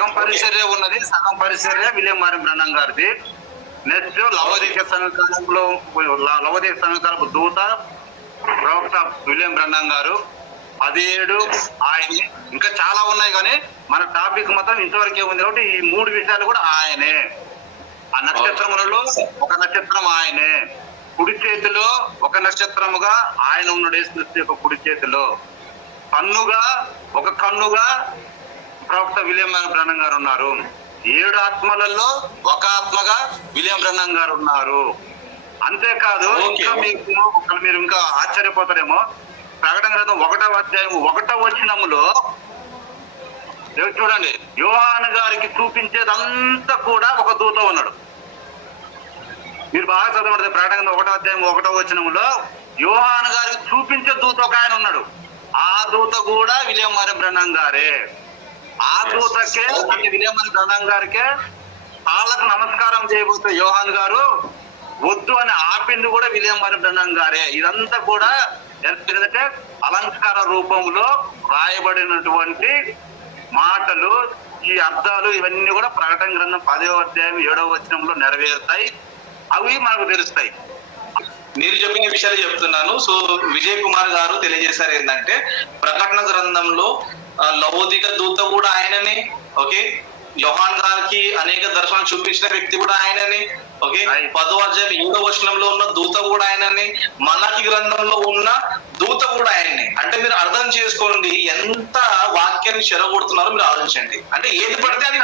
సగం పరిచర్య ఉన్నది సగం పరిచర్య విలియం మారి బ్రహ్మం గారిది. నెక్స్ట్ లవదేశ సంఘకాలంలో లవదేశ సంఘకాలపు దూత ప్రవక్త విలియం బ్రహ్మం గారు. పదిహేడు ఆయన. ఇంకా చాలా ఉన్నాయి కానీ మన టాపిక్ మాత్రం ఇంతవరకే ఉంది కాబట్టి ఈ మూడు విషయాలు కూడా ఆయనే. ఆ నక్షత్రములలో ఒక నక్షత్రం ఆయనే. కుడి చేతిలో ఒక నక్షత్రముగా ఆయన ఉన్నాడు సృష్టి యొక్క కుడి చేతిలో. కన్నుగా ఒక కన్నుగా ప్రవక్త విలియం బ్రహ్మం గారు ఉన్నారు. ఏడు ఆత్మలలో ఒక ఆత్మగా విలియం బ్రహ్మం గారు ఉన్నారు. అంతేకాదు. ఇంకా మీకు మీరు ఇంకా ఆశ్చర్యపోతారేమో ప్రకటన గ్రంథం ఒకటవ అధ్యాయం ఒకటవ వచనములో దేవుడు చూడండి యోహాను గారికి చూపించేదంతా కూడా ఒక దూత ఉన్నాడు. మీరు బాగా చదవండి ప్రకటన గ్రంథం ఒకటో అధ్యాయం ఒకటో వచనములో యోహాను గారికి చూపించే దూత ఒక ఆయన ఉన్నాడు. ఆ దూత కూడా విలియం మరి బ్రహ్మం గారే. ఆ దూతకే అంటే విలియం గారికే వాళ్ళకు నమస్కారం చేయబోతే యోహాన్ గారు వద్దు అని ఆపింది కూడా విలియం బ్రహ్మం గారే. ఇదంతా కూడా ఎందుకంటే అలంకార రూపంలో రాయబడినటువంటి మాటలు ఈ అర్థాలు ఇవన్నీ కూడా ప్రకటన గ్రంథం పదవ అధ్యాయం ఏడవ వచనంలో నెరవేరుతాయి. అవి మనకు తెలుస్తాయి. మీరు చెప్పిన విషయాలు చెప్తున్నాను. సో విజయ్ కుమార్ గారు తెలియజేశారు ఏంటంటే ప్రకటన గ్రంథంలో లౌకిక దూత కూడా ఆయననే ఓకే యోహాన్ గారికి అనేక దర్శనాలు చూపించిన వ్యక్తి కూడా ఆయననే ఓకే. పదో అధ్యాయం ఏడో వచనంలో ఉన్న దూత కూడా ఆయననే మనకి గ్రంథంలో ఉన్న దూత కూడా ఆయననే అంటే మీరు అర్థం చేసుకోండి ఎంత వాక్యాన్ని చెరగొడుతున్నారో మీరు ఆలోచించండి అంటే ఏది పడితే అది.